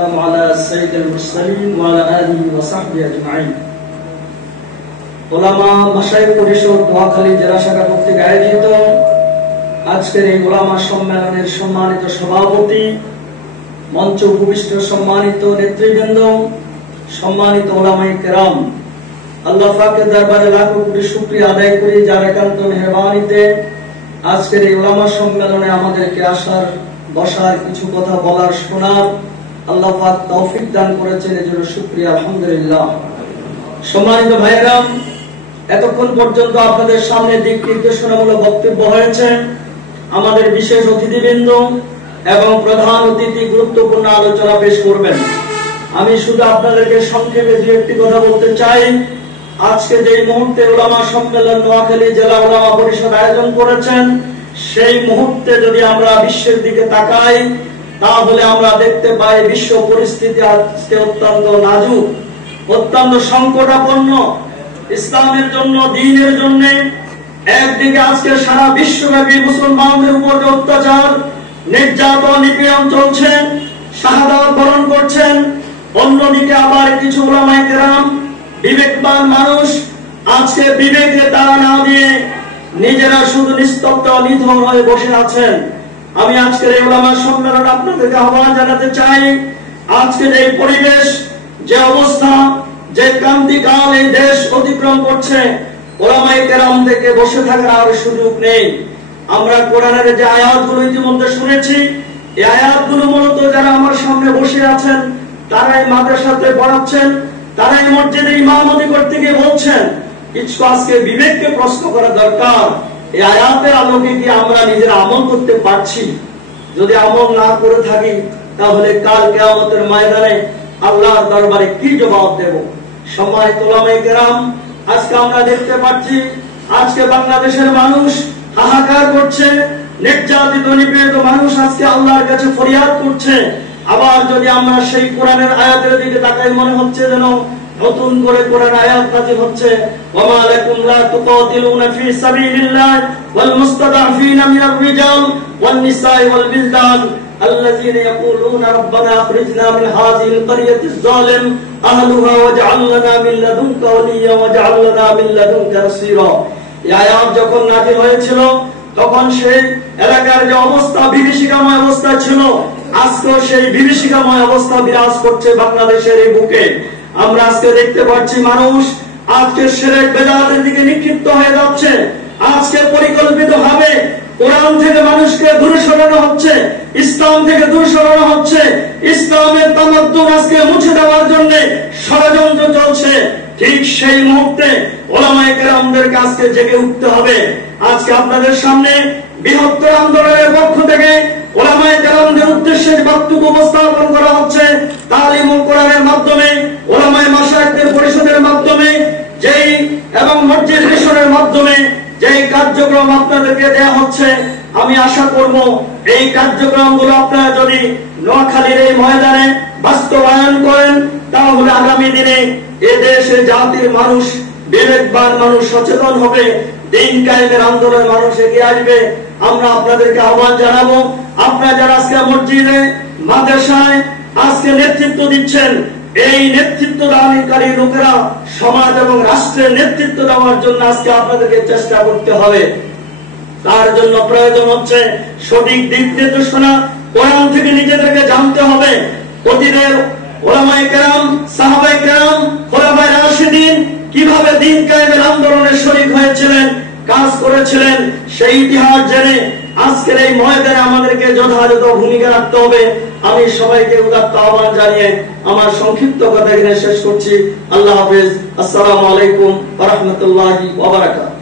والسلام على سيد المرسلين وعلى آله وصحبه أجمعين। উলামা মাশায়েখ পরিষদ নোয়াখালী জেলা শাখা কর্তৃক আয়োজিত আজকের এই উলামা সম্মেলনের সম্মানিত সভাপতি, মঞ্চ উপবিষ্ট সম্মানিত নেতৃবৃন্দ, সম্মানিত উলামায়ে কেরাম, আল্লাহ পাকের দরবারে লাখো কোটি শুকরিয়া আদায় করি যার একান্ত মেহেরবানিতে আজকের এই উলামা সম্মেলনে আমাদেরকে আসার, বসার, কিছু কথা বলার, শোনার আল্লাহ পাক তৌফিক দান করেছেন, এজন্য শুকরিয়া আলহামদুলিল্লাহ। সম্মানিত ভাইয়েরা, এতক্ষণ পর্যন্ত আপনাদের সামনে দিক নির্দেশনামূলক বক্তব্য হয়েছে। আমাদের বিশেষ অতিথিবৃন্দ এবং প্রধান অতিথি গুরুত্বপূর্ণ আলোচনা পেশ করবেন। আমি শুধু আপনাদেরকে সংক্ষেপে দু একটি কথা বলতে চাই। আজকে যে মুহূর্তে উলামা সম্মেলন নোয়াখালী জেলা উলামা পরিষদ আয়োজন করেছেন, সেই মুহূর্তে যদি আমরা বিশ্বের দিকে তাকাই তাহলে আমরা দেখতে পাই বিশ্ব পরিস্থিতি আজকে অত্যন্ত নাজুক, অত্যন্ত সংকটাপন্ন। ইসলামের জন্য, দ্বীনের জন্য একদিকে আজকে সারা বিশ্বব্যাপী মুসলমানদের উপর যে অত্যাচার, নির্যাতন, নিপীড়ন চলছে, শাহাদাত বরণ করছেন, অন্যদিকে আবার কিছু উলামায়ে কেরাম, বিবেকবান মানুষ আজকে বিবেকে তাড়া না দিয়ে নিজেরা শুধু নিস্তব্ধ নিথর হয়ে বসে আছেন। আমি আজকের এই উলামা সম্মেলন আপনাদেরকে আহ্বান জানাতে চাই, আজকের এই পরিবেশ, যে অবস্থা, যে ক্রান্তিকাল এই দেশ অতিক্রম করছে, উলামায়ে কেরাম থেকে বসে থাকার আর সুযোগ নেই। আমরা কোরআনের যে আয়াতগুলো ইতিমধ্যে শুনেছি, এই আয়াতগুলো মূলত যারা আমার সামনে বসে আছেন তারাই মাদ্রাসাতে পড়াচ্ছেন, তারাই মসজিদে ইমামতি করতে গিয়ে বলছেন। কিছু আজকে বিবেককে প্রশ্ন করা দরকার, এই আয়াতের আলোকে কি আমরা নিজের আমল করতে পারছি? যদি আমল না করে থাকি তাহলে কাল কিয়ামতের ময়দানে আল্লাহর দরবারে কি জবাব দেব? সম্মানিত উলামায়ে কেরাম, আজকে আমরা দেখতে পাচ্ছি আজকে বাংলাদেশের মানুষ হাহাকার করছে, নির্যাতিত নিপীড়িত মানুষ আজকে আল্লাহর কাছে ফরিয়াদ করছে। আবার যদি আমরা সেই কোরআনের আয়াতের দিকে তাকাই, মনে হচ্ছে যেন নতুন করে কোরআন আয়াত নাযিল হচ্ছে, ওয়া লাকুম লা তুকাতিলুনা ফি সাবিলিল্লাহ ওয়াল মুস্তাদআফিনা মিনার রিজাল ওয়ান নিসাই ওয়াল বিলদান আল্লাযীনা ইয়াকুলুনা রাব্বানা আখরিজনা মিন হাযিহিল ক্বরিয়াতিজ যালিম আহলুহা ওয়াজআল লানা মিন লাদুনকা ওয়ালিয়্যা ওয়াজআল লানা মিন লাদুনকা নাসীরা। এই আয়াত যখন নাযিল হয়েছিল তখন সেই এলাকার যে অবস্থা, বিভীষিকাময় অবস্থা ছিল, আজকে সেই বিভীষিকাময় অবস্থা বিরাজ করছে বাংলাদেশের এই বুকে। আমরা আজকে দেখতে পাচ্ছি মানুষ আজকে শিরক বেদাতের দিকে নিক্ষিপ্ত হয়ে যাচ্ছে। আজকে পরিকল্পিতভাবে কোরআন থেকে মানুষকে দূরে সরানো হচ্ছে, ইসলাম থেকে দূরে সরানো হচ্ছে, ইসলামের তামাদ্দুন আজকে মুছে দেওয়ার জন্য ষড়যন্ত্র চলছে। ঠিক সেই মুহূর্তে উলামায়ে কেরামদেরকে আজকে জেগে উঠতে হবে। আজকে আপনাদের সামনে বৃহত্তর আন্দোলনের পক্ষ থেকে উলামায়ে কেরামদের উদ্দেশ্যে বক্তব্য উপস্থাপন করা হচ্ছে। তালিমুল কোরআনের মাধ্যমে, উলামায়ে মাশায়েখদের পরিষদের মাধ্যমে, যেই এবং মসজিদ মিশনের মাধ্যমে যেই কার্যক্রম আপনাদেরকে দেয়া হচ্ছে, আমি আশা করব এই কার্যক্রমগুলো আপনারা যদি নোয়াখালীর এই ময়দানে বাস্তবায়ন করেন তাহলে আগামী দিনে এ দেশে জাতির মানুষ, বিবেকবান মানুষ সচেতন হবে, দিন কায়েমের আন্দোলনের মানুষ এগিয়ে আসবে। আমরা আপনাদেরকে আহ্বান জানাবো, আপনারা যারা আজকে মসজিদে, মাদ্রাসায় আজকে নেতৃত্ব দিচ্ছেন, এই নেতৃত্ব দানকারী লোকেরা সমাজ এবং রাষ্ট্রের নেতৃত্ব দেওয়ার জন্য আজকে আপনাদেরকে চেষ্টা করতে হবে। তার জন্য প্রয়োজন হচ্ছে সঠিক দিক নির্দেশনা কোরআন থেকে নিজেদেরকে জানতে হবে। অতীতের উলামায়ে কেরাম, সাহাবায়ে কেরাম, খুলাফায়ে রাশিদিন কিভাবে দিন কায়েমের আন্দোলনে শরীক হয়েছিলেন, কাজ করেছিলেন, সেই ইতিহাস জেনে আজকের এই ময়দানে আমাদেরকে যথাযথ ভূমিকা রাখতে হবে। আমি সবাইকে উদাত্ত আহ্বান জানিয়ে আমার সংক্ষিপ্ত কথা এখানে শেষ করছি। আল্লাহ হাফেজ। আসসালামু আলাইকুম ওয়া রাহমাতুল্লাহি ওয়া বারাকাতুহু।